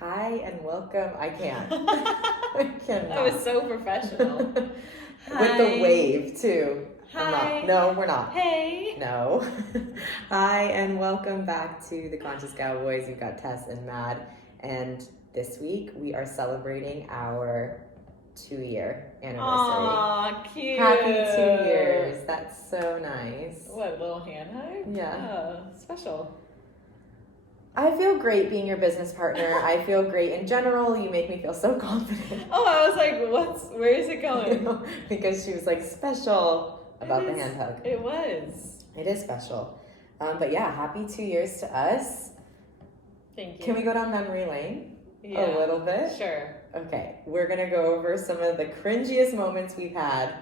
Hi and welcome. I can't. I cannot. That was so professional. With the wave too. Hi. No, we're not. Hey. No. Hi and welcome back to the Conscious Cowboys. You've got Tess and Mad, and this week we are celebrating our 2-year anniversary. Aw, cute. Happy 2 years. That's so nice. What, a little hand hug? Yeah. Oh, special. I feel great being your business partner. I feel great in general. You make me feel so confident. Oh, I was like, where is it going? Because she was like special about the hand hug. It was. It is special. But yeah, happy 2 years to us. Thank you. Can we go down memory lane Yeah. a little bit? Sure. Okay, we're gonna go over some of the cringiest moments we've had.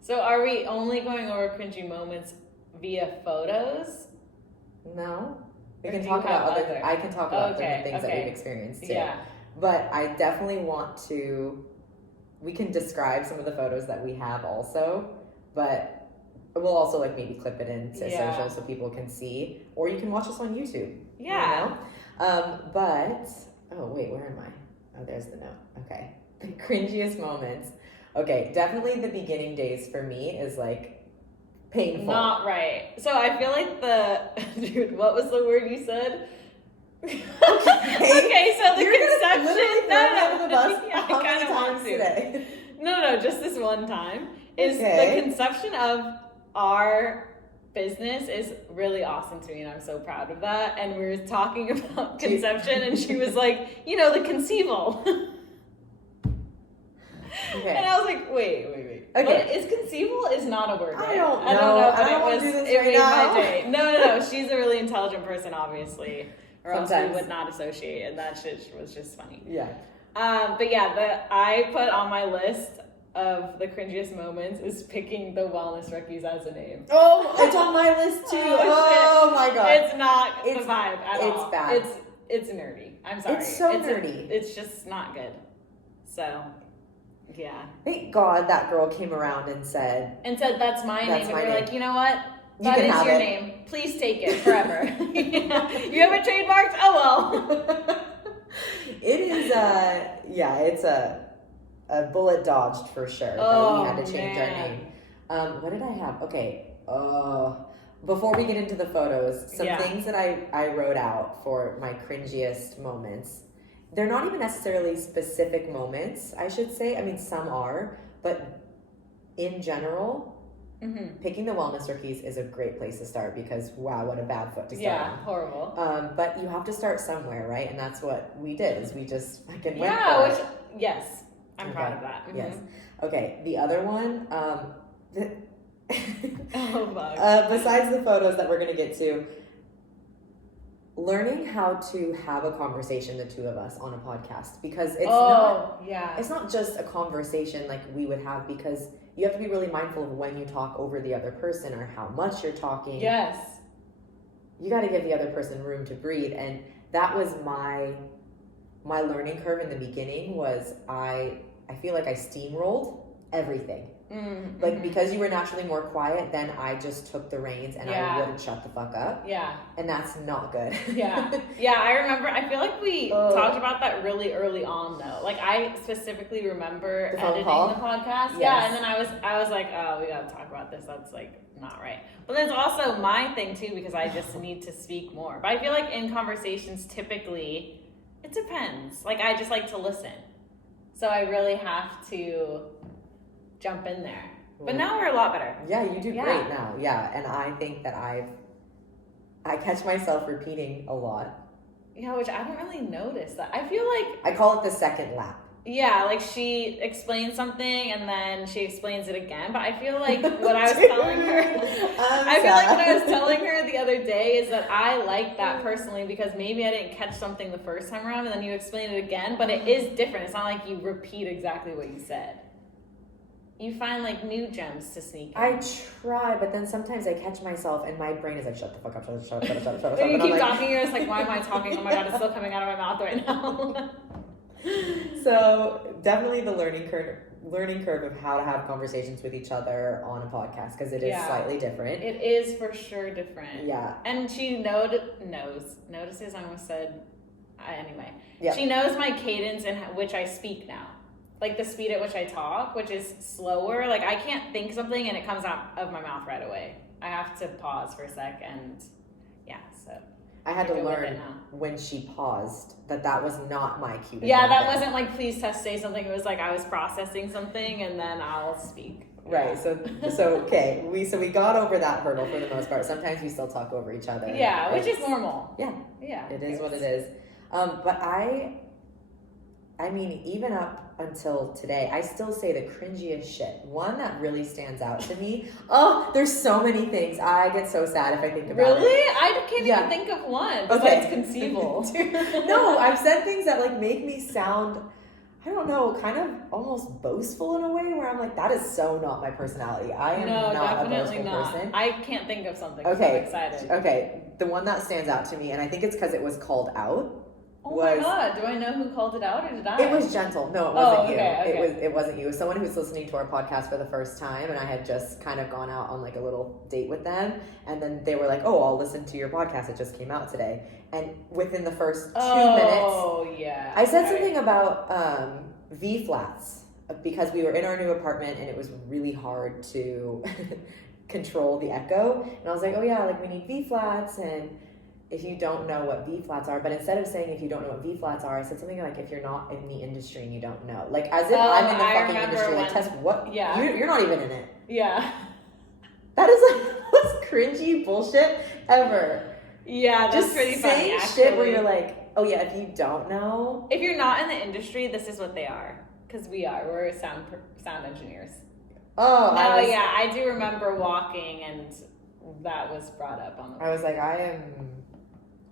So are we only going over cringy moments via photos? No? We Or can do talk you have about other? I can talk about different Okay, things that okay. we've experienced too. Yeah. But I definitely want to, we can describe some of the photos that we have also, but we'll also like maybe clip it into social so people can see, or you can watch us on YouTube. Yeah. You know? Oh wait, where am I? Oh, there's the note. Okay. The cringiest moments. Okay, definitely the beginning days for me is like painful. Not right. So I feel like dude, what was the word you said? Okay, so the You're conception. literally throw me under the bus. Yeah, How I many kind of want times to. today? No, just this one time. Is Okay. the conception of our business is really awesome to me, and I'm so proud of that. And we were talking about conception, and she was like, the conceival. Okay. And I was like, wait. Okay. What is conceivable is not a word, right? I don't But I don't it wanna was do this it right made now. my day. No. She's a really intelligent person, obviously. Or else we Sometimes. would not associate, and that shit was just funny. Yeah. But yeah, I put on my list of the cringiest moments is picking the wellness rookies as a name. Oh, it's on my list too. Oh, My god. It's not the vibe at all. It's bad. It's nerdy. I'm sorry. It's so nerdy. It's just not good. So, yeah. Thank God that girl came around and said, That's my name. And my we're name. like, you know what? You That can is have your it. name. Please take it forever. You have it trademarked? Oh well. it is it's a bullet dodged for sure. Oh, that we had to change our name. What did I have? Okay. Before we get into the photos, some things that I wrote out for my cringiest moments. They're not even necessarily specific moments, I should say. I mean, some are, but in general, picking the wellness rookies is a great place to start because wow, what a bad foot to start on. Horrible. But you have to start somewhere, right? And that's what we did. Is we just fucking went for Yeah, it. yes, I'm proud of that. Yes. Okay. The other one. Oh fuck. Besides the photos that we're gonna get to, learning how to have a conversation, the two of us, on a podcast, because it's not just a conversation like we would have, because you have to be really mindful of when you talk over the other person or how much you're talking. Yes. You got to give the other person room to breathe, and that was my learning curve in the beginning. Was I feel like I steamrolled everything. Like, because you were naturally more quiet, then I just took the reins and I wouldn't shut the fuck up. Yeah. And that's not good. Yeah, I remember, I feel like we talked about that really early on though. Like, I specifically remember editing the podcast. Yes. Yeah, and then I was like, oh, we gotta talk about this. That's like not right. But that's also my thing too, because I just need to speak more. But I feel like in conversations, typically, it depends. Like, I just like to listen. So I really have to jump in there. But now we're a lot better. Yeah, you do great now. Yeah, and I think that I catch myself repeating a lot. Yeah, which I don't really notice that. I feel like I call it the second lap. Yeah, like she explains something and then she explains it again. But I feel like what I was telling her, what I was telling her the other day is that I like that personally, because maybe I didn't catch something the first time around and then you explain it again, but it is different. It's not like you repeat exactly what you said. You find like new gems to sneak in. I try, but then sometimes I catch myself and my brain is like, shut the fuck up, shut up. You keep talking, you're just like, why am I talking? Oh my god, it's still coming out of my mouth right now. So definitely the learning curve of how to have conversations with each other on a podcast, because it is slightly different. It is for sure different. Yeah. And she notices, I almost said, Anyway, Yep. she knows my cadence in which I speak now. Like the speed at which I talk, which is slower. Like I can't think something and it comes out of my mouth right away. I have to pause for a sec and so. I had to learn when she paused that was not my cue. Yeah, that wasn't like, please test say something. It was like I was processing something and then I'll speak. Right. So okay. We got over that hurdle for the most part. Sometimes we still talk over each other. Yeah, which is normal. Yeah. Yeah. It is what it is. But I mean, even up until today, I still say the cringiest shit. One that really stands out to me. Oh, there's so many things. I get so sad if I think about it. Really? I can't even think of one besides conceivable. No, I've said things that like make me sound, I don't know, kind of almost boastful in a way where I'm like, that is so not my personality. I am not a boastful person. I can't think of something. Okay. So I'm excited. Okay. The one that stands out to me, and I think it's because it was called out. Oh my god, do I know who called it out or did I? It was gentle. No, it wasn't you. Okay. It wasn't you. It was someone who was listening to our podcast for the first time, and I had just kind of gone out on like a little date with them, and then they were like, "Oh, I'll listen to your podcast. It just came out today." And within the first 2 minutes, I said something about V flats because we were in our new apartment and it was really hard to control the echo. And I was like, "Oh yeah, like we need V flats and." If you don't know what V flats are, but instead of saying if you don't know what V flats are, I said something like if you're not in the industry and you don't know, like as if I'm in the fucking industry. Like, Tess, what? Yeah, you're not even in it. Yeah, that is like the most cringy bullshit ever. Yeah, that's just pretty saying funny, shit where you're like, oh yeah, if you don't know, if you're not in the industry, this is what they are because we're sound engineers. Oh, I do remember walking and that was brought up on the. I was like,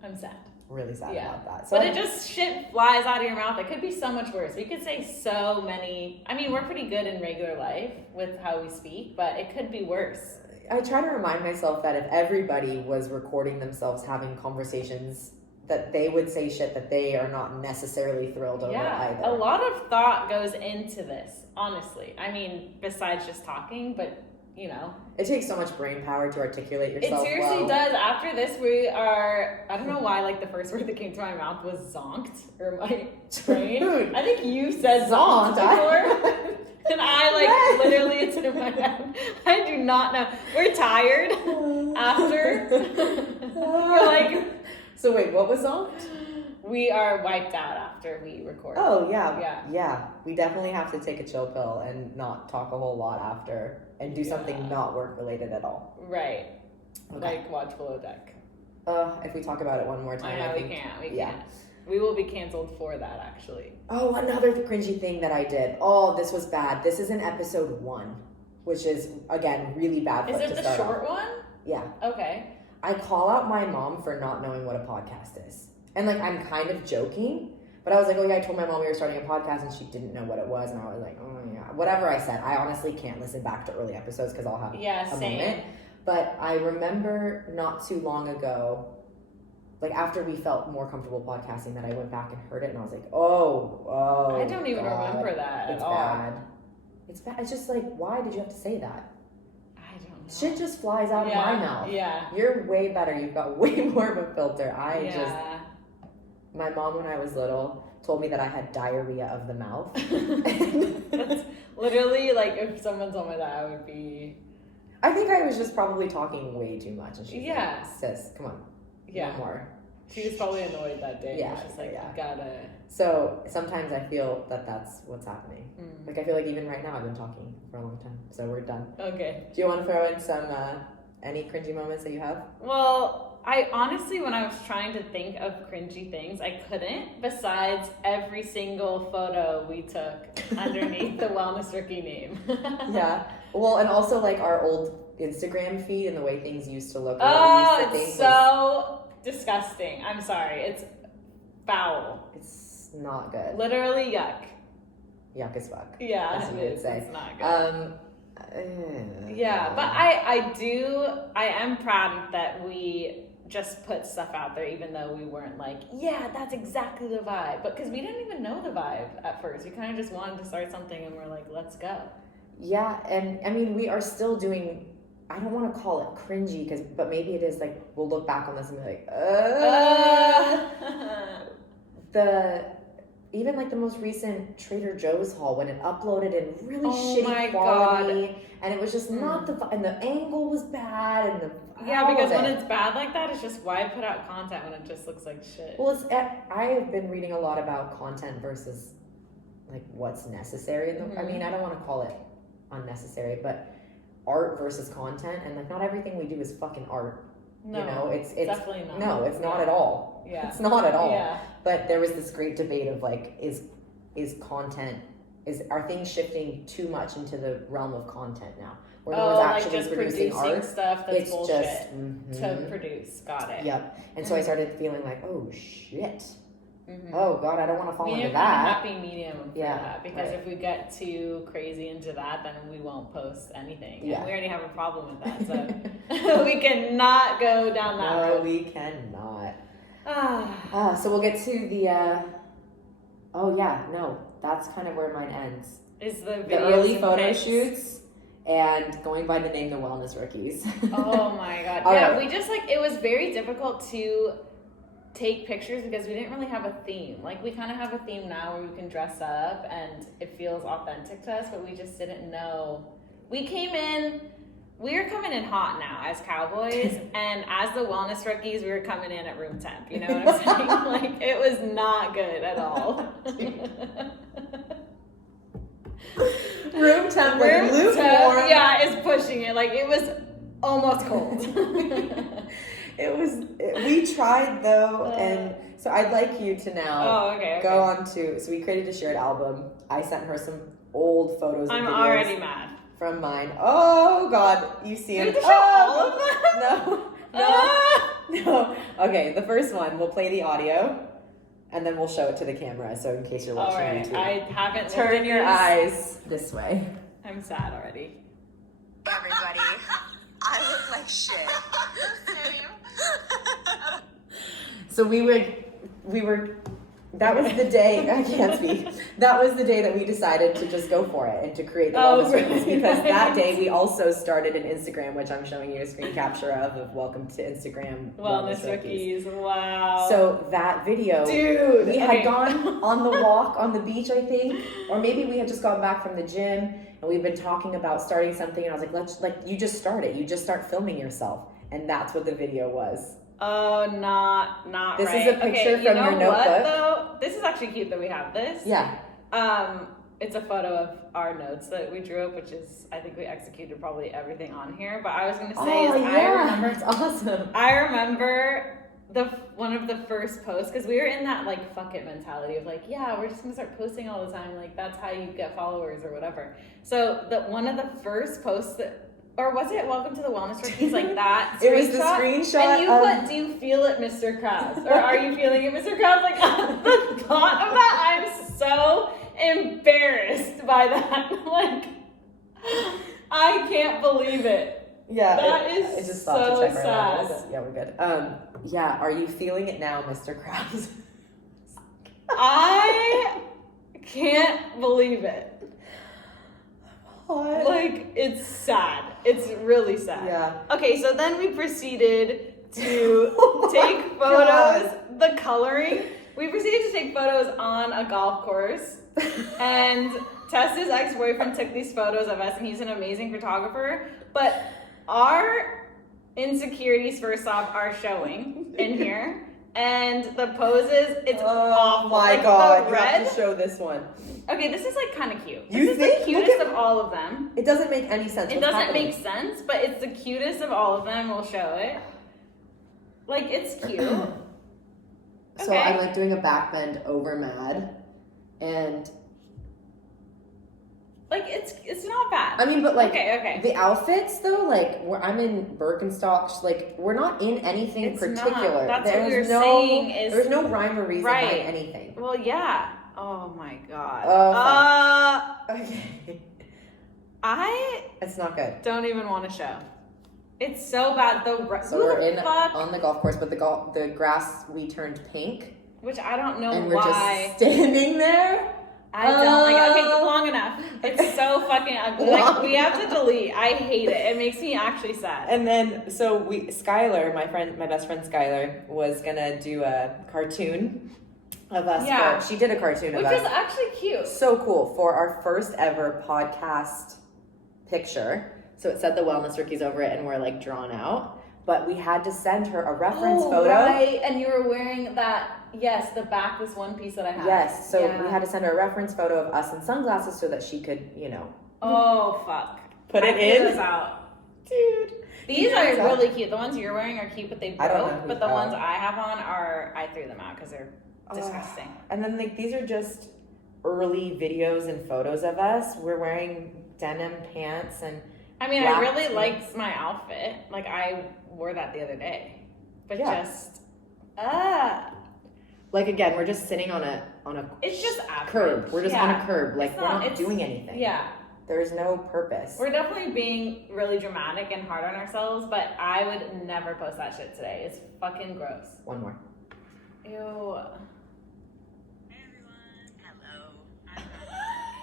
I'm sad. Really sad about that. So but it just shit flies out of your mouth. It could be so much worse. We could say so many. I mean, we're pretty good in regular life with how we speak, but it could be worse. I try to remind myself that if everybody was recording themselves having conversations, that they would say shit that they are not necessarily thrilled over either. A lot of thought goes into this, honestly. I mean, besides just talking, but you know. It takes so much brain power to articulate yourself. It seriously does. After this, we are, I don't know why, like the first word that came to my mouth was zonked, or my brain. I think you said zonked before. And I literally, it's in my head. I do not know. We're tired after. We're like. So wait, what was zonked? We are wiped out after we record. Oh, yeah. We definitely have to take a chill pill and not talk a whole lot after and do something not work related at all. Right. Okay. Like watch Below Deck. If we talk about it one more time, I think we can't. We will be canceled for that, actually. Oh, another cringy thing that I did. Oh, this was bad. This is in episode 1, which is, again, really bad. Is it the short one? Yeah. Okay. I call out my mom for not knowing what a podcast is. And, like, I'm kind of joking, but I was like, oh, yeah, I told my mom we were starting a podcast, and she didn't know what it was, and I was like, oh, yeah. Whatever I said, I honestly can't listen back to early episodes because I'll have a moment. But I remember not too long ago, like, after we felt more comfortable podcasting, that I went back and heard it, and I was like, oh, I don't even remember that at all. It's bad. It's just like, why did you have to say that? I don't know. Shit just flies out of my mouth. Yeah. You're way better. You've got way more of a filter. My mom, when I was little, told me that I had diarrhea of the mouth. That's literally, like, if someone told me that, I would be... I think I was just probably talking way too much. And she's like, sis, come on. No more. She was probably annoyed that day. Yeah. She's like, you gotta... So, sometimes I feel that that's what's happening. Like, I feel like even right now I've been talking for a long time. So, we're done. Okay. Do you want to throw in some, any cringy moments that you have? Well... I honestly, when I was trying to think of cringy things, I couldn't, besides every single photo we took underneath the Wellness Rookie name. Yeah. Well, and also like our old Instagram feed and the way things used to look. It's so disgusting. I'm sorry. It's foul. It's not good. Literally yuck. Yuck as fuck. Yeah, as you would say. It's not good. Yeah, but I am proud that we just put stuff out there, even though we weren't like, yeah, that's exactly the vibe. But because we didn't even know the vibe at first. We kind of just wanted to start something and we're like, let's go. Yeah, and I mean, we are still doing, I don't want to call it cringy, but maybe it is like, we'll look back on this and be like, even like the most recent Trader Joe's haul when it uploaded in really Oh shitty my quality, God. and it was just not and the angle was bad, and because when it's bad like that, it's just why put out content when it just looks like shit. Well, I have been reading a lot about content versus like what's necessary. I mean, I don't want to call it unnecessary, but art versus content, and like not everything we do is fucking art. No, you know, it's definitely not. No, it's not at all. Yeah, it's not at all. Yeah. But there was this great debate of like, are things shifting too much into the realm of content now, where no one's actually just producing art? Stuff that's it's bullshit just to produce. Got it. Yep. And so I started feeling like, oh shit. Oh God, I don't want to fall into that. A happy medium for that, because if we get too crazy into that, then we won't post anything. Yeah. And we already have a problem with that, so we cannot go down that road. No, we cannot. So we'll get to the. That's kind of where mine ends. Is the early photo shoots and going by the name the Wellness Rookies. Oh my God! Yeah, we just it was very difficult to take pictures because we didn't really have a theme. Like, we kind of have a theme now where we can dress up and it feels authentic to us, but we just didn't know. We were coming in hot now as cowboys, and as the Wellness Rookies, we were coming in at room temp. You know what I'm saying? Like, it was not good at all. Room temp, like lukewarm. Yeah, is pushing it. Like, it was almost cold. We tried though, and so I'd like you to now go on to, so we created a shared album. I sent her some old photos and videos. I'm already mad. From mine. Oh God, you see it. All of them? No. Okay, the first one, we'll play the audio, and then we'll show it to the camera, so in case you're watching YouTube. I haven't Turn your eyes this way. I'm sad already. Hey everybody, I look like shit. So we were, that was the day, I can't speak, that was the day that we decided to just go for it and to create the Wellness Rookies, because that day we also started an Instagram, which I'm showing you a screen capture of welcome to Instagram Wellness Rookies. Wow. So that video, dude, we had gone on the walk on the beach, I think, or maybe we had just gotten back from the gym, and we've been talking about starting something, and I was like, you just start it, you just start filming yourself, and that's what the video was. Oh, not this right. This is a picture from your notebook. What, though? This is actually cute that we have this. Yeah. It's a photo of our notes that we drew up, which is, I think we executed probably everything on here. But I was going to say I remember. It's awesome. I remember one of the first posts, because we were in that like fuck it mentality of like, yeah, we're just going to start posting all the time. Like, that's how you get followers or whatever. So one of the first posts that, or was it Welcome to the Wellness Rookies? Like that It was the screenshot. And you put, do you feel it, Mr. Krabs? Or are you feeling it, Mr. Krabs? Like, the thought of that, I'm so embarrassed by that. Like, I can't believe it. Yeah. That is I just thought so to check our sad. levels. Yeah, we're good. Yeah, are you feeling it now, Mr. Krabs? I can't believe it. What? Like, it's sad. It's really sad. Yeah. Okay, so then we proceeded to take photos, the coloring. We proceeded to take photos on a golf course. And Tessa's ex-boyfriend took these photos of us, and he's an amazing photographer. But our insecurities, first off, are showing in here. And the poses, it's awful. Oh my God, you have to show this one. Okay, this is like kind of cute. You this think? is the cutest of all of them. It doesn't make any sense. It doesn't make sense, but it's the cutest of all of them. We'll show it. Like, it's cute. So I'm like doing a back bend over mad, and like it's not bad. I mean, but like okay. The outfits though, like I'm in Birkenstocks, like we're not in anything particular. That's what we were saying is there's no rhyme or reason behind anything. Well, yeah. Oh my God. Okay. It's not good. Don't even want to show. It's so bad. So we're on the golf course, but the grass we turned pink, which I don't know and why. We're just standing there. I don't like it. Okay, long enough. It's so fucking ugly. Like, we have to delete. I hate it. It makes me actually sad. And then, so Skylar, my best friend Skylar, was gonna do a cartoon of us. Yeah. She did a cartoon of Which us. is actually cute. So cool for our first ever podcast picture. So it said the Wellness Rookies over it and we're like drawn out. But we had to send her a reference photo. Right. And you were wearing that, yes, the back, this one piece that I have. Yes. So we had to send her a reference photo of us in sunglasses so that she could, Oh, fuck. put it I in. threw those out. Dude. These are really cute. The ones you're wearing are cute, but they I don't know broke. who's But the out. ones I have on I threw them out because they're disgusting. And then like these are just early videos and photos of us. We're wearing denim pants and I mean, black I really jeans. liked my outfit. Like, I wore that the other day. But just, like again, we're just sitting on a it's just average. curb. We're just on a curb. Like It's we're not- not doing anything. Yeah. There's no purpose. We're definitely being really dramatic and hard on ourselves, but I would never post that shit today. It's fucking gross. One more. Ew. Hey everyone. Hello.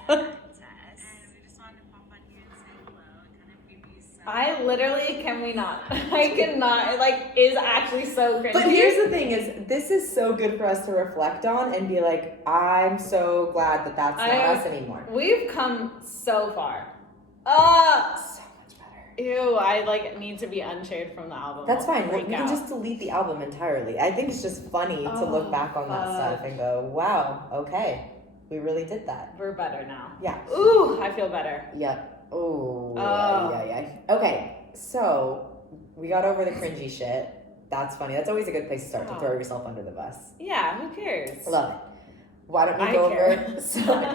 I'm Tess. And we just wanted to pop on here and say hello and kind of give you some. I literally, can we not? I cannot. It like is actually so cringy. But here's the thing: is this is so good for us to reflect on and be like, I'm so glad that that's not us anymore. We've come so far. So much better. Ew, I like need to be unshared from the album. That's I'll fine. We freak can out. just delete the album entirely. I think it's just funny to look back on that stuff and go, wow, okay, we really did that. We're better now. Yeah. Ooh, I feel better. Yep. Oh. Oh. Yeah. Okay. So we got over the cringy shit. That's funny. That's always a good place to start, to throw yourself under the bus. Yeah, who cares? Love it. Why don't we I go care. over?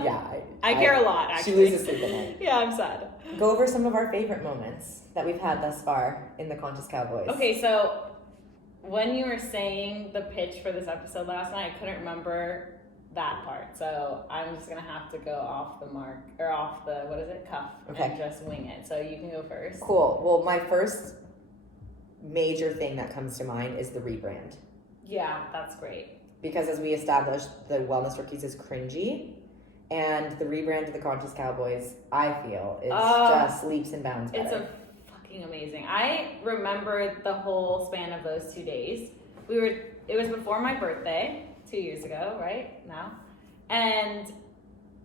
Yeah. I care a lot, actually. She loses sleep at night. Yeah, I'm sad. Go over some of our favorite moments that we've had thus far in the Conscious Cowboys. Okay, so when you were saying the pitch for this episode last night, I couldn't remember that part. So I'm just gonna have to go off the mark or off the cuff and just wing it. So you can go first. Cool. Well, my first major thing that comes to mind is the rebrand. Yeah, that's great. Because as we established, the Wellness Rookies is cringy, and the rebrand to the Conscious Cowboys, I feel, is just leaps and bounds better. It's fucking amazing. I remember the whole span of those 2 days. It was before my birthday, 2 years ago, right? Now. And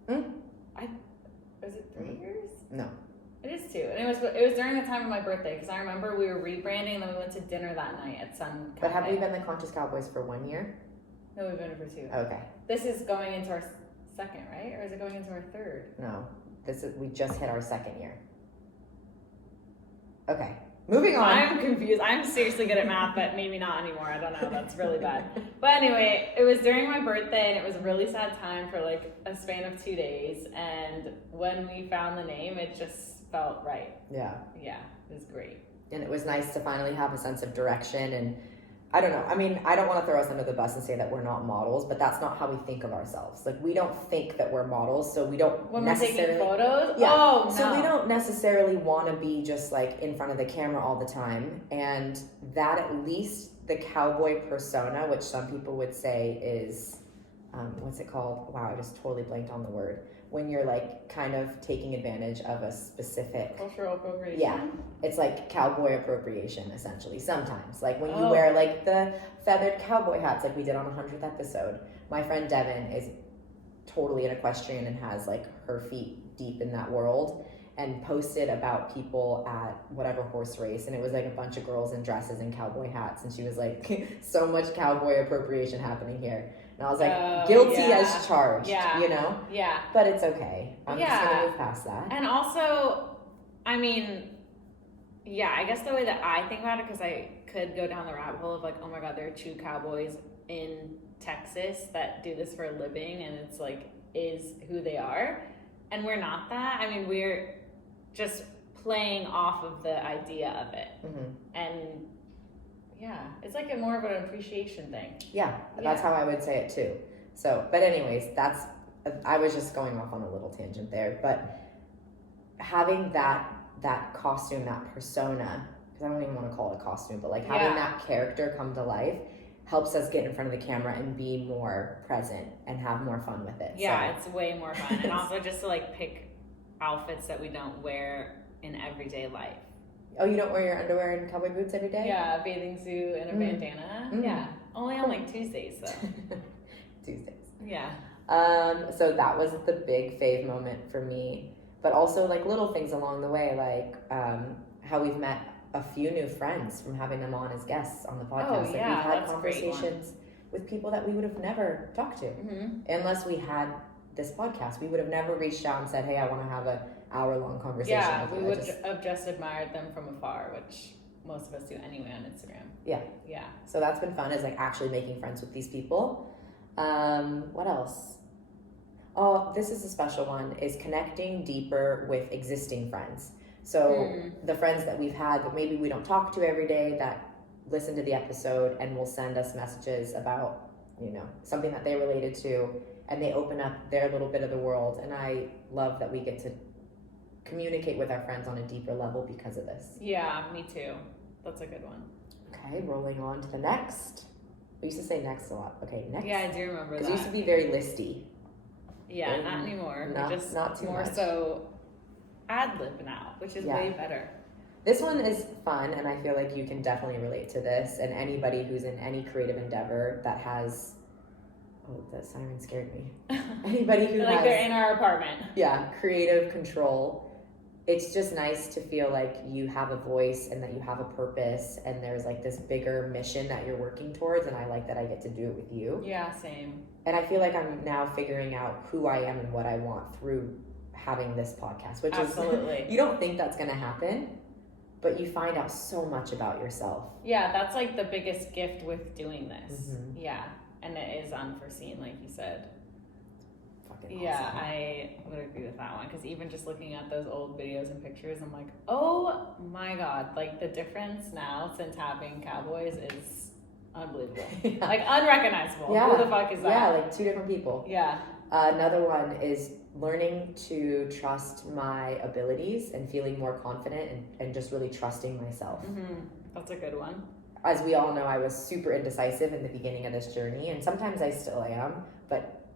was it 3 years? No. It is 2. And it was during the time of my birthday, because I remember we were rebranding and then we went to dinner that night at Sun Cafe. But have we been the Conscious Cowboys for 1 year? No, we've been it for 2. Okay. This is going into our second, right? Or is it going into our third? No. We just hit our 2nd year. Okay. Moving on. I'm confused. I'm seriously good at math, but maybe not anymore. I don't know. That's really bad. But anyway, it was during my birthday, and it was a really sad time for like a span of 2 days. And when we found the name, it just felt right. Yeah. Yeah, it was great. And it was nice to finally have a sense of direction. And I don't know. I mean, I don't want to throw us under the bus and say that we're not models, but that's not how we think of ourselves. Like, we don't think that we're models, so we don't When necessarily... we're taking photos? Yeah. Oh, no. So we don't necessarily want to be just like in front of the camera all the time. And that at least the cowboy persona, which some people would say is, what's it called? Wow, I just totally blanked on the word. When you're like kind of taking advantage of a specific... Cultural appropriation? Yeah. It's like cowboy appropriation, essentially, sometimes. Like when you wear like the feathered cowboy hats like we did on the 100th episode. My friend Devin is totally an equestrian and has like her feet deep in that world, and posted about people at whatever horse race, and it was like a bunch of girls in dresses and cowboy hats, and she was like, so much cowboy appropriation happening here. And I was like, guilty as charged, you know? Yeah. But it's okay. I'm just gonna move past that. And also, I mean, yeah, I guess the way that I think about it, because I could go down the rabbit hole of like, oh my God, there are 2 cowboys in Texas that do this for a living, and it's like, is who they are. And we're not that. I mean, we're just playing off of the idea of it. Mm-hmm. And yeah, it's like a more of an appreciation thing. Yeah, that's how I would say it too. So, but anyways, I was just going off on a little tangent there, but having that costume, that persona, because I don't even want to call it a costume, but like having that character come to life helps us get in front of the camera and be more present and have more fun with it. Yeah, it's way more fun. And also just to like pick outfits that we don't wear in everyday life. Oh, you don't wear your underwear and cowboy boots every day? Yeah, a bathing suit and a bandana. Yeah, only on like Tuesdays though. Tuesdays. Yeah. So that was the big fave moment for me. But also like little things along the way, like how we've met a few new friends from having them on as guests on the podcast. Oh, Like yeah, we've had that's a great conversations with people that we would have never talked to unless we had this podcast. We would have never reached out and said, hey, I want to have an hour-long conversation. Yeah, with we you. would have just admired them from afar, which most of us do anyway on Instagram. Yeah. Yeah. So that's been fun, is like actually making friends with these people. What else? Oh, this is a special one, is connecting deeper with existing friends. So the friends that we've had that maybe we don't talk to every day, that listen to the episode and will send us messages about, you know, something that they related to, and they open up their little bit of the world. And I love that we get to communicate with our friends on a deeper level because of this. Yeah, me too. That's a good one. Okay, rolling on to the next. We used to say next a lot. Okay, next. Yeah, I do remember that. Because we used to be very listy. Yeah, not anymore. Not, We're just not too more much. so ad-lib now, which is way better. This one is fun, and I feel like you can definitely relate to this. And anybody who's in any creative endeavor that has, oh, that siren scared me. Anybody who like has, they're in our apartment. yeah, creative control. It's just nice to feel like you have a voice and that you have a purpose, and there's like this bigger mission that you're working towards. And I like that I get to do it with you. Yeah, same. And I feel like I'm now figuring out who I am and what I want through having this podcast, which Absolutely. is, you don't think that's going to happen, but you find out so much about yourself. Yeah, that's like the biggest gift with doing this. Mhm. Yeah, and it is unforeseen, like you said. Fucking Yeah, awesome. I would agree with that one, because even just looking at those old videos and pictures, I'm like, oh my god, like the difference now since having Cowboys is unbelievable. Yeah. Like unrecognizable. Yeah. Who the fuck is that? Yeah, like two different people. Yeah. Another one is learning to trust my abilities and feeling more confident and just really trusting myself. That's a good one. As we all know, I was super indecisive in the beginning of this journey, and sometimes I still am, but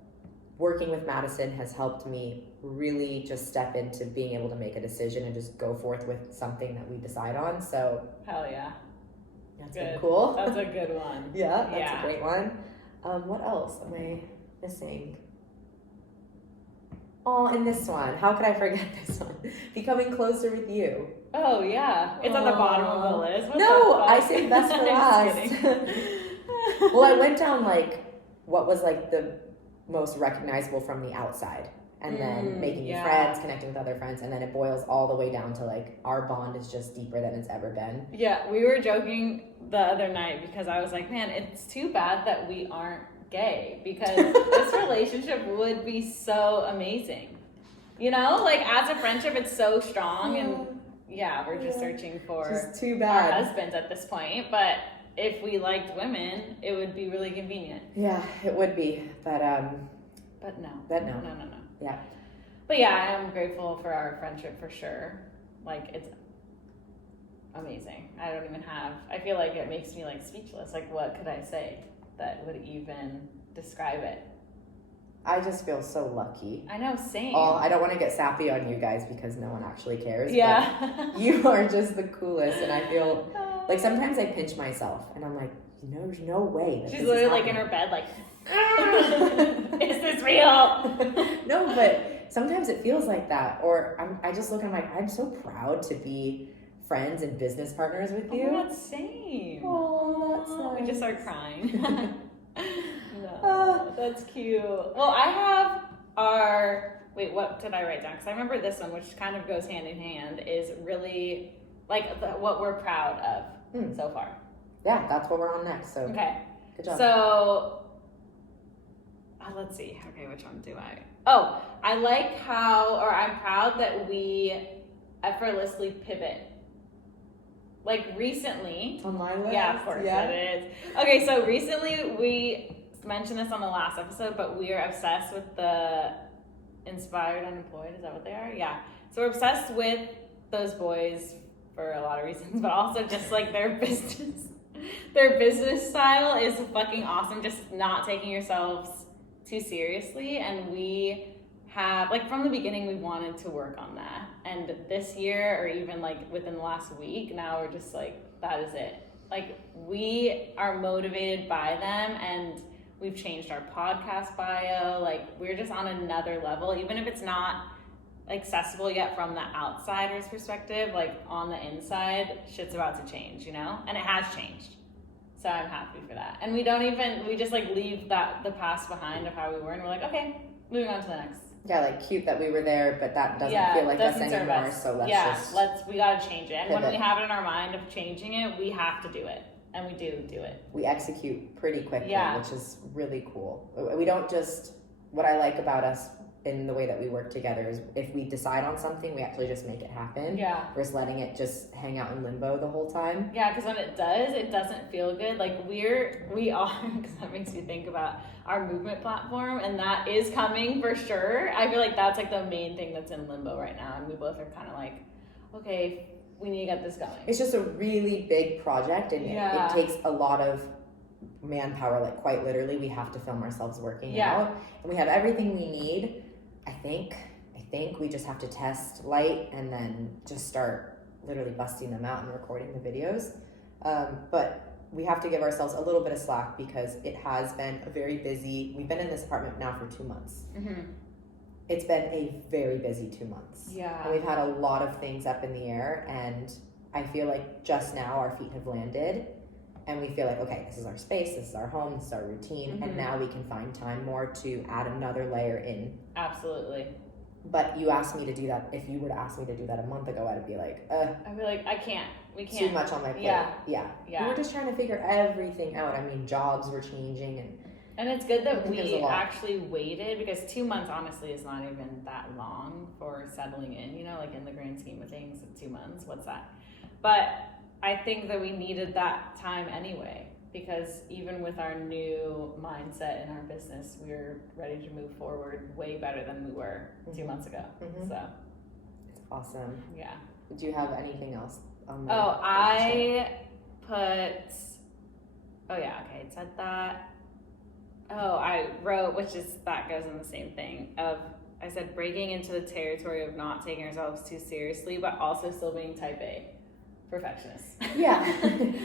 working with Madison has helped me really just step into being able to make a decision and just go forth with something that we decide on. So Hell yeah. that's Good. been cool. That's a good one. Yeah, that's Yeah. a great one. What else am I missing? Oh, and this one. How could I forget this one? Becoming closer with you. Oh yeah. It's at the bottom of the list. What No, the fuck? I saved best for I'm last. just kidding. Well, I went down like what was like the most recognizable from the outside, and then making new yeah. friends, connecting with other friends, and then it boils all the way down to like our bond is just deeper than it's ever been. Yeah, we were joking the other night because I was like, man, it's too bad that we aren't gay, because this relationship would be so amazing. You know, like as a friendship, it's so strong, and yeah, we're just searching for Just too our bad. husbands at this point. But if we liked women, it would be really convenient. Yeah, it would be, but But no. But no. No. yeah. But yeah, I am grateful for our friendship for sure. Like, it's amazing. I don't even have, I feel like it makes me like speechless. Like, what could I say that would even describe it? I just feel so lucky. I know, same. Oh, I don't want to get sappy on you guys because no one actually cares. Yeah. But you are just the coolest, and I feel like sometimes I pinch myself, and I'm like, there's no way. That She's this literally is like in her bed, like, happening. is this real? No, but sometimes it feels like that. Or I just look and I'm like, I'm so proud to be friends and business partners with you. Oh, that's same. Oh, that's nice. We just start crying. No, that's cute. Well, I have our, wait, what did I write down? Because I remember this one, which kind of goes hand in hand, is really like what we're proud of so far. Yeah, that's what we're on next. So Okay. good job. So, let's see. Okay, which one do I? Oh, I like how, or I'm proud that we effortlessly pivot. Like recently. It's on my list. Yeah, of course it is. Okay, so recently we mentioned this on the last episode, but we are obsessed with the Inspired Unemployed. Is that what they are? Yeah. So we're obsessed with those boys for a lot of reasons, but also just like their business. Their business style is fucking awesome. Just not taking yourselves too seriously. And we have, like, from the beginning, we wanted to work on that. And this year, or even like within the last week, now we're just like, that is it. Like, we are motivated by them, and We've changed our podcast bio. Like, we're just on another level, even if it's not accessible yet from the outsider's perspective. Like, on the inside, shit's about to change, you know? And it has changed. So I'm happy for that. And we just like leave the past behind of how we were, and we're like, okay, moving on to the next. Yeah, like cute that we were there, but that doesn't feel like us anymore. So we gotta change it. And when we have it in our mind of changing it, we have to do it. And we do it. We execute pretty quickly, which is really cool. We don't just, what I like about us in the way that we work together is if we decide on something, we actually just make it happen. Yeah. Versus letting it just hang out in limbo the whole time. Yeah, because when it doesn't feel good. Like we are, because that makes me think about our movement platform, and that is coming for sure. I feel like that's like the main thing that's in limbo right now, and we both are kind of like, okay, we need to get this going. It's just a really big project, and it takes a lot of manpower. Like quite literally, we have to film ourselves working out, and we have everything we need. I think we just have to test light and then just start literally busting them out and recording the videos. But we have to give ourselves a little bit of slack because it has been we've been in this apartment now for 2 months. Mm-hmm. It's been a very busy 2 months. Yeah. And we've had a lot of things up in the air, and I feel like just now our feet have landed and we feel like, okay, this is our space, this is our home, this is our routine, mm-hmm. and now we can find time more to add another layer in. Absolutely. But you asked me to do that. If you were to ask me to do that a month ago, I'd be like, I'd be like, I can't. We can't. Too much on my plate. Yeah. We were just trying to figure everything out. I mean, jobs were changing, and it's good that we actually waited, because 2 months honestly is not even that long for settling in, you know, like in the grand scheme of things, 2 months, what's that? But I think that we needed that time anyway, because even with our new mindset in our business, we're ready to move forward way better than we were 2 months ago. Mm-hmm. So it's awesome. Yeah. Do you have anything else on the it said that. I wrote, that goes in the same thing I said breaking into the territory of not taking ourselves too seriously, but also still being type A. Perfectionist. Yeah.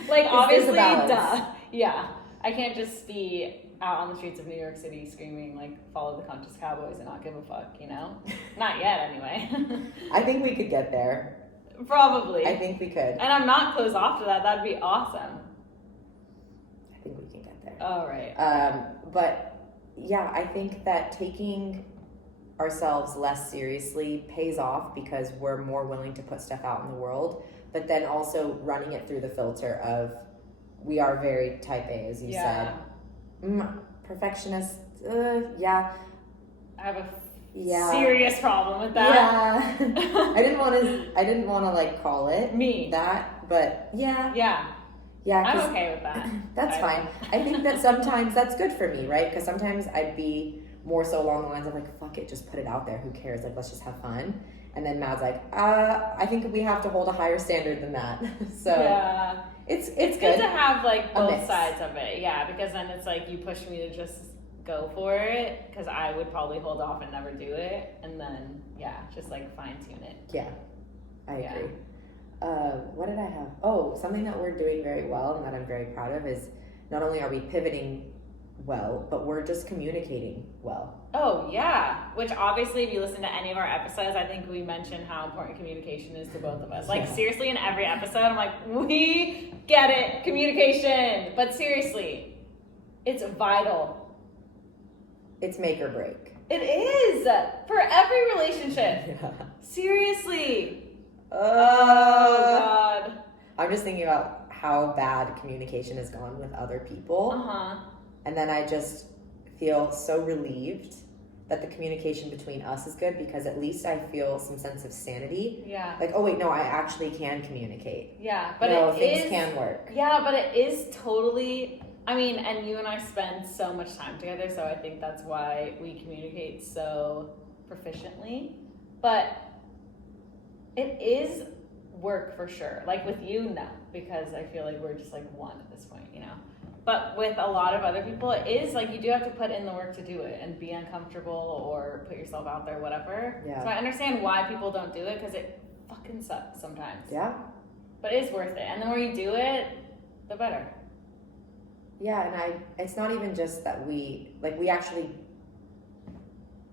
Like, obviously, duh. Yeah. I can't just be out on the streets of New York City screaming, like, follow the Conscious Cowboys and not give a fuck, you know? Not yet, anyway. I think we could get there. Probably. I think we could. And I'm not closed off to that. That'd be awesome. I think we can get there. All right. But, yeah, I think that taking ourselves less seriously pays off because we're more willing to put stuff out in the world. But then also running it through the filter of, we are very type A, as you said. Perfectionist, yeah. I have a serious problem with that. Yeah. I didn't want to like call it that, but yeah. Yeah. Yeah. I'm okay with that. That's fine. I think that sometimes that's good for me, right? Because sometimes I'd be more so along the lines of like, fuck it, just put it out there. Who cares? Like, let's just have fun. And then Matt's like, I think we have to hold a higher standard than that. So yeah, it's good to have like both sides of it. Yeah, because then it's like you push me to just go for it, because I would probably hold off and never do it, and then just like fine tune it. Yeah, I agree. What did I have? Oh, something that we're doing very well and that I'm very proud of is not only are we pivoting well, but we're just communicating well. Oh yeah, which obviously if you listen to any of our episodes, I think we mention how important communication is to both of us. Like seriously, in every episode I'm like, we get it, communication. But seriously, it's vital. It's make or break. It is for every relationship. Yeah. Seriously. Oh God. I'm just thinking about how bad communication has gone with other people. And then I just feel so relieved that the communication between us is good, because at least I feel some sense of sanity. Yeah. Like, oh wait, no, I actually can communicate. Yeah, but things can work. Yeah, but it is totally, I mean, and you and I spend so much time together, so I think that's why we communicate so proficiently. But it is work for sure. Like with you, no, because I feel like we're just like one at this point, you know? But with a lot of other people, it is like you do have to put in the work to do it and be uncomfortable or put yourself out there, whatever. Yeah. So I understand why people don't do it, because it fucking sucks sometimes. Yeah. But it is worth it. And the more you do it, the better. Yeah, and it's not even just that we actually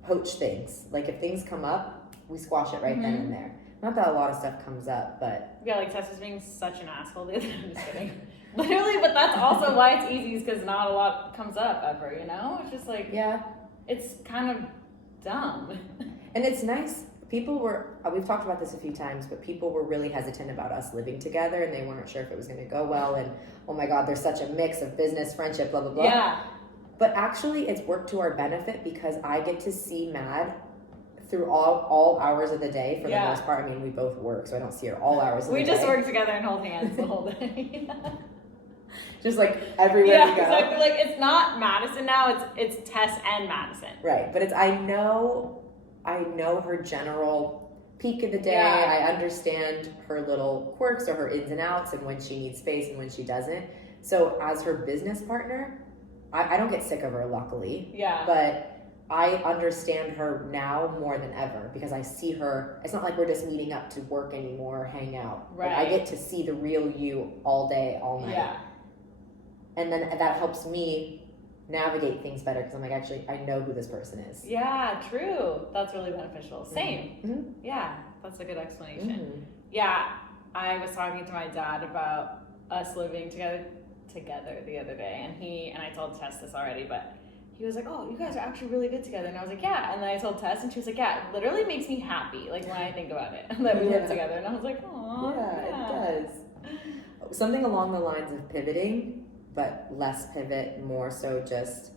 poach things. Like if things come up, we squash it right then and there. Not that a lot of stuff comes up, but yeah, like Tess was being such an asshole the other day. I'm just kidding. Literally, but that's also why it's easy, is because not a lot comes up ever, you know? It's just like, yeah, it's kind of dumb. and it's nice. People were, we've talked about this a few times, but people were really hesitant about us living together, and they weren't sure if it was going to go well, and oh my God, there's such a mix of business, friendship, blah, blah, blah. Yeah. But actually, it's worked to our benefit because I get to see Mad through all hours of the day for the most part. I mean, we both work, so I don't see her all hours of the day. We just work together and hold hands the whole day. Just like everywhere we go. Exactly. Like it's not Madison now, it's Tess and Madison. Right, but it's I know her general peak of the day. I understand her little quirks or her ins and outs and when she needs space and when she doesn't. So as her business partner, I don't get sick of her, luckily. Yeah. But I understand her now more than ever because I see her. It's not like we're just meeting up to work anymore or hang out. Right. Like I get to see the real you all day, all night. Yeah. And then that helps me navigate things better because I'm like, actually, I know who this person is. Yeah, true. That's really beneficial. Same. Mm-hmm. Yeah, that's a good explanation. Mm-hmm. Yeah, I was talking to my dad about us living together the other day, and I told Tess this already, but he was like, oh, you guys are actually really good together. And I was like, yeah. And then I told Tess, and she was like, yeah, it literally makes me happy, like when I think about it, that we live together. And I was like, oh, yeah, it does. Something along the lines of pivoting, but less pivot, more so just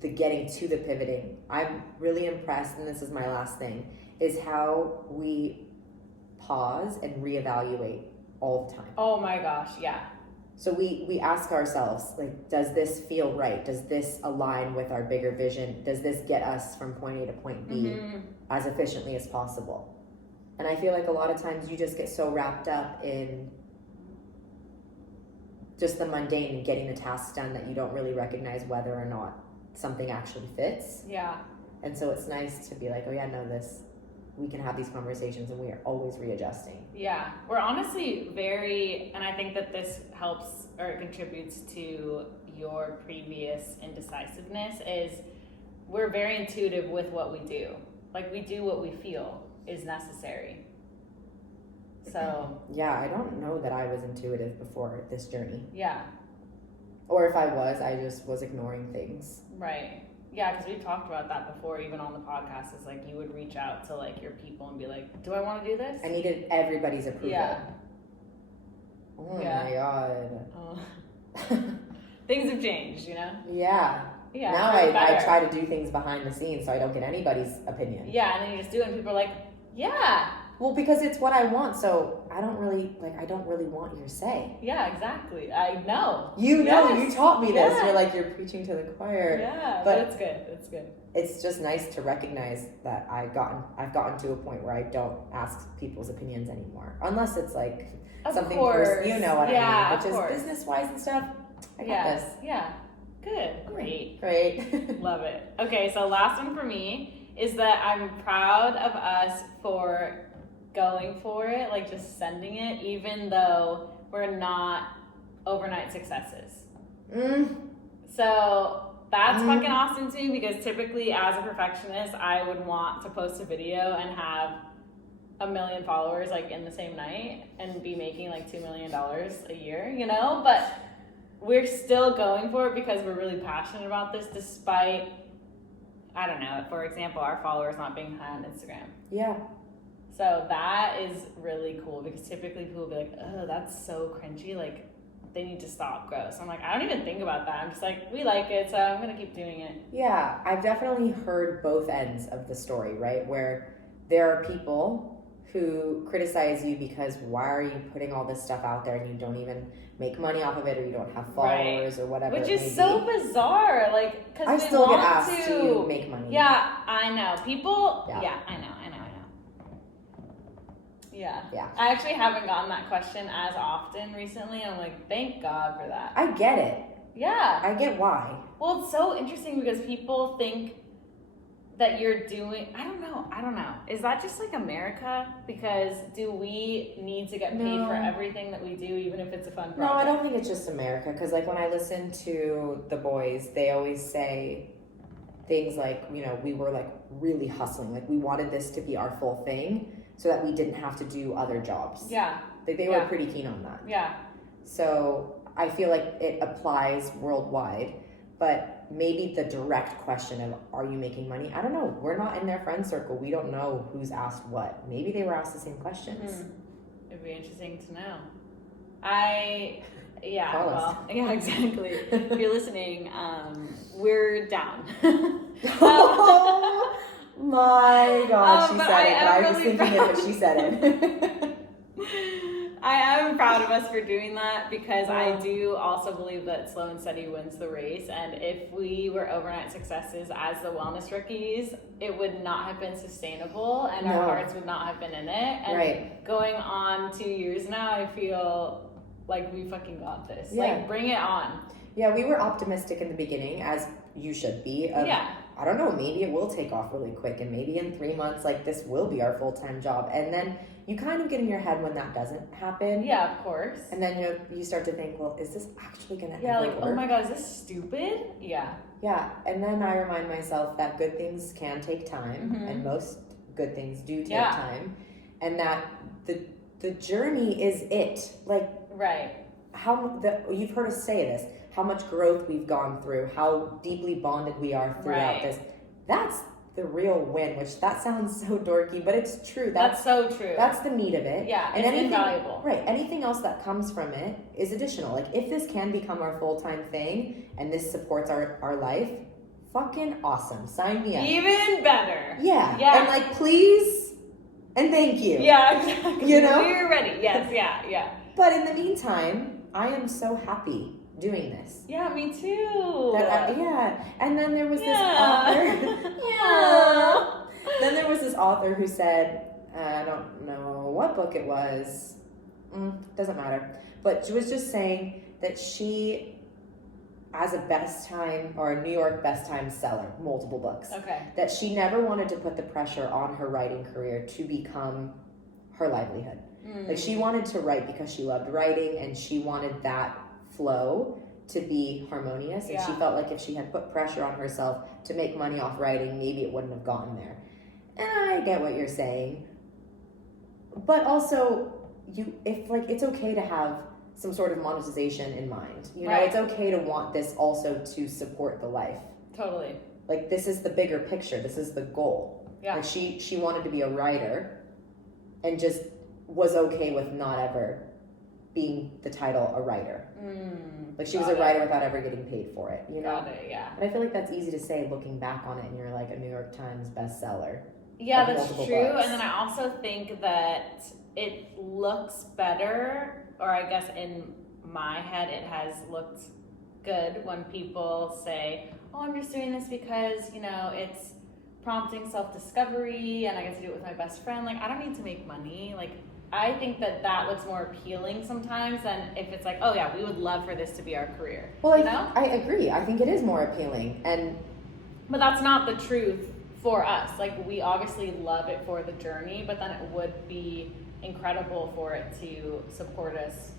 the getting to the pivoting. I'm really impressed, and this is my last thing, is how we pause and reevaluate all the time. Oh my gosh, yeah. So we ask ourselves, like, does this feel right? Does this align with our bigger vision? Does this get us from point A to point B as efficiently as possible? And I feel like a lot of times you just get so wrapped up in just the mundane and getting the tasks done that you don't really recognize whether or not something actually fits. Yeah. And so it's nice to be like, oh yeah, no, we can have these conversations and we are always readjusting. Yeah, we're honestly very, and I think that this helps or contributes to your previous indecisiveness, is we're very intuitive with what we do. Like we do what we feel is necessary. So. Yeah, I don't know that I was intuitive before this journey. Yeah. Or if I was, I just was ignoring things. Right. Yeah, because we've talked about that before, even on the podcast. It's like you would reach out to like your people and be like, do I want to do this? I needed everybody's approval. Yeah. Oh my God. Oh. Things have changed, you know? Yeah. Yeah. Now I try to do things behind the scenes so I don't get anybody's opinion. Yeah, and then you just do it and people are like, yeah. Well, because it's what I want, so I don't really want your say. Yeah, exactly. I know. You know, Yes. you taught me this. Yeah. You're preaching to the choir. Yeah, but it's good. It's good. It's just nice to recognize that I've gotten to a point where I don't ask people's opinions anymore, unless it's like Of something course. personal. You know what I mean? Which is business wise and stuff. I got this. Yeah. Good. Great. Great. Love it. Okay, so last one for me is that I'm proud of us for going for it, like just sending it, even though we're not overnight successes. So that's fucking awesome to me, because typically as a perfectionist, I would want to post a video and have 1 million followers like in the same night and be making like $2 million a year, you know? But we're still going for it because we're really passionate about this, despite, I don't know, for example, our followers not being high on Instagram. Yeah. So that is really cool, because typically people will be like, oh, that's so cringy, like they need to stop, gross. I'm like, I don't even think about that. I'm just like, we like it, so I'm gonna keep doing it. Yeah, I've definitely heard both ends of the story, right? Where there are people who criticize you because why are you putting all this stuff out there and you don't even make money off of it, or you don't have followers or whatever. Which it is may so be. bizarre, like, because I we still want get asked to make money. Yeah, I know. People, Yeah. I know. Yeah. Yeah. I actually haven't gotten that question as often recently. I'm like, thank God for that. I get it. Yeah. I get why. Well, it's so interesting because people think that you're doing, I don't know. Is that just like America? Because do we need to get paid for everything that we do, even if it's a fun project? No, I don't think it's just America. Because like when I listen to the boys, they always say things like, you know, we were like really hustling. Like we wanted this to be our full thing so that we didn't have to do other jobs. Yeah. Like they were pretty keen on that. Yeah. So I feel like it applies worldwide. But maybe the direct question of, are you making money? I don't know. We're not in their friend circle. We don't know who's asked what. Maybe they were asked the same questions. It'd be interesting to know. Call us. Yeah, exactly. If you're listening, we're down. Oh my God, she but said it. But I was really thinking it, but she said it. I am proud of us for doing that because I do also believe that slow and steady wins the race. And if we were overnight successes as the wellness rookies, it would not have been sustainable and our hearts would not have been in it. And going on 2 years now, I feel like we fucking got this. Yeah. Like, bring it on. Yeah, we were optimistic in the beginning, as you should be. I don't know, maybe it will take off really quick and maybe in 3 months, like this will be our full-time job. And then you kind of get in your head when that doesn't happen. Yeah, of course. And then you start to think, well, is this actually going to ever work? Oh my God, is this stupid? Yeah. Yeah, and then I remind myself that good things can take time, and most good things do take time, and that the journey is it. Like, you've heard us say this, how much growth we've gone through, how deeply bonded we are throughout this. That's the real win, which that sounds so dorky, but it's true. That's so true. That's the meat of it. Yeah, and it's invaluable. Right. Anything else that comes from it is additional. Like if this can become our full-time thing and this supports our life, fucking awesome. Sign me up. Even better. Yeah. And like, please and thank you. Yeah, exactly. You know? We're ready. Yes, yeah. But in the meantime, I am so happy doing this. Yeah, me too. And then there was this author. Then there was this author who said, I don't know what book it was. Doesn't matter. But she was just saying that she, as a best time or a New York best time seller, multiple books. Okay. That she never wanted to put the pressure on her writing career to become her livelihood. Like she wanted to write because she loved writing and she wanted that flow to be harmonious, and she felt like if she had put pressure on herself to make money off writing, maybe it wouldn't have gotten there. And I get what you're saying, but also it's okay to have some sort of monetization in mind. You know, it's okay to want this also to support the life. Totally. Like this is the bigger picture. This is the goal. Yeah. Like she wanted to be a writer, and just was okay with not ever being the title a writer. Like she was a writer without ever getting paid for it, you know? Got it, yeah. And I feel like that's easy to say looking back on it, and you're like a New York Times bestseller. Yeah, that's true. Books. And then I also think that it looks better, or I guess in my head it has looked good when people say, oh, I'm just doing this because, you know, it's prompting self-discovery and I get to do it with my best friend. Like, I don't need to make money. Like, I think that looks more appealing sometimes than if it's like, oh yeah, we would love for this to be our career. Well, you know? I agree. I think it is more appealing, but that's not the truth for us. Like, we obviously love it for the journey, but then it would be incredible for it to support us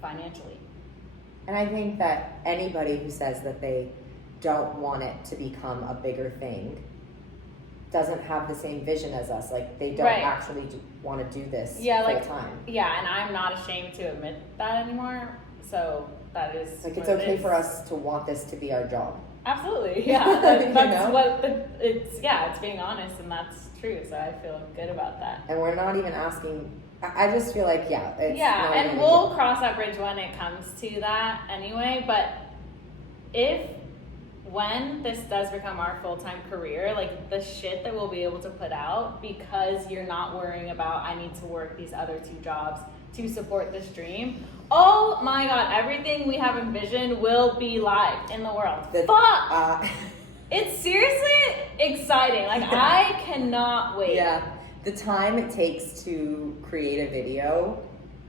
financially. And I think that anybody who says that they don't want it to become a bigger thing doesn't have the same vision as us. Like, they don't actually want to do this full time. Yeah, and I'm not ashamed to admit that anymore. So that is like, it's okay for us to want this to be our job. Absolutely, yeah. That's it's being honest, and that's true. So I feel good about that. And we're not even asking. I just feel like it's and we'll cross that bridge when it comes to that anyway. But when this does become our full-time career, like the shit that we'll be able to put out, because you're not worrying about, I need to work these other 2 jobs to support this dream. Oh my God, everything we have envisioned will be live in the world. It's seriously exciting. Like, I cannot wait. Yeah, the time it takes to create a video,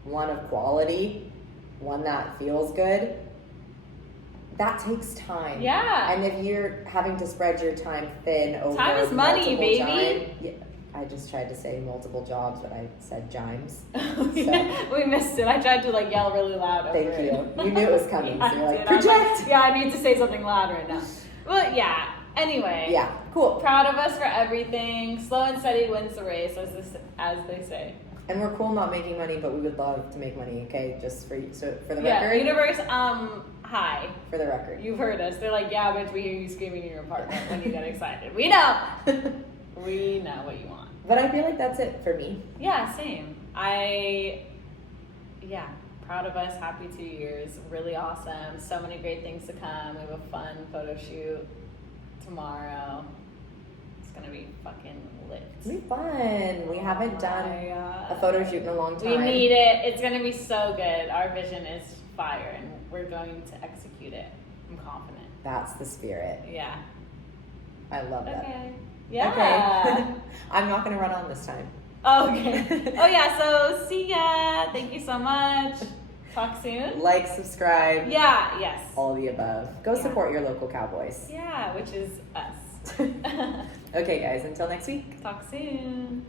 one of quality, one that feels good, that takes time. Yeah. And if you're having to spread your time thin over Time is money, multiple baby. yeah, I just tried to say multiple jobs, but I said jimes. We missed it. I tried to like yell really loud over Thank it. you. You knew it was coming, Yeah, so you're like, dude, I was like, project! yeah, I need to say something loud right now. Well, yeah. Anyway. Yeah, cool. Proud of us for everything. Slow and steady wins the race, as they say. And we're cool not making money, but we would love to make money, okay? Just for you. So for the Yeah, record. universe, hi. For the record. You've heard us. They're like, yeah, bitch, we hear you screaming in your apartment when you get excited. We know. We know what you want. But I feel like that's it for me. Yeah, same. Proud of us. Happy 2 years. Really awesome. So many great things to come. We have a fun photo shoot tomorrow. It's gonna be fucking lit. It's gonna be fun. We haven't done a photo shoot in a long time. We need it. It's gonna be so good. Our vision is fire, and we're going to execute it. I'm confident. That's the spirit. Yeah. I love that. Okay. Yeah. Okay. I'm not gonna run on this time. Okay. Oh yeah. So see ya. Thank you so much. Talk soon. Like, subscribe. Yeah. Yes. All the above. Go Yeah. support your local Cowboys. Yeah, which is us. Okay, guys. Until next week. Talk soon.